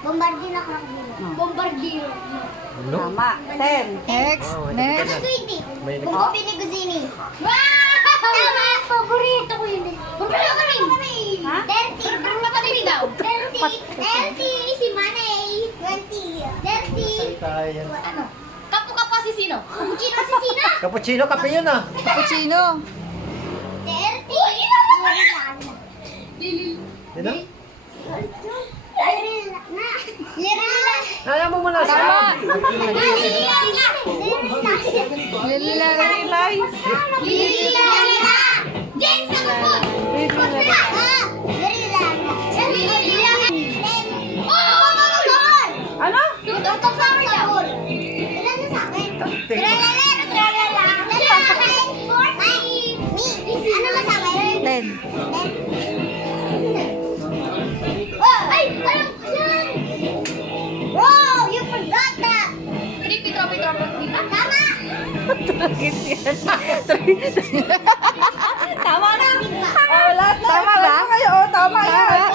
Bombardier na crocodile. Bombardier. No? Tama. 10. Next. Next. 20. May Bumbabi ni Guzini. Tama! Paborito ko yun eh. Paborito kami! Ha? 30. Paborito daw. 30. 30. Si Manay. 20. 30. tayo yan. Ano? Kapu-kapu si sino? Cappuccino si sino? Cappuccino, kape yun ah. Cappuccino. 30. Sino? Lirila. Kaya mo muna sa Tama. Lirila. Lilay. Lirila. Diyan sa kapot. Lirila. Ano? Tutok sa akin daw. Ilan na sa akin? Tralala. Ano ba sa akin? 10. Ay! Ano? Yan! Wow! You forgot that! Tama! Tama na. Oh, lahat na. Tama ba? Kayo, oh, tama yan.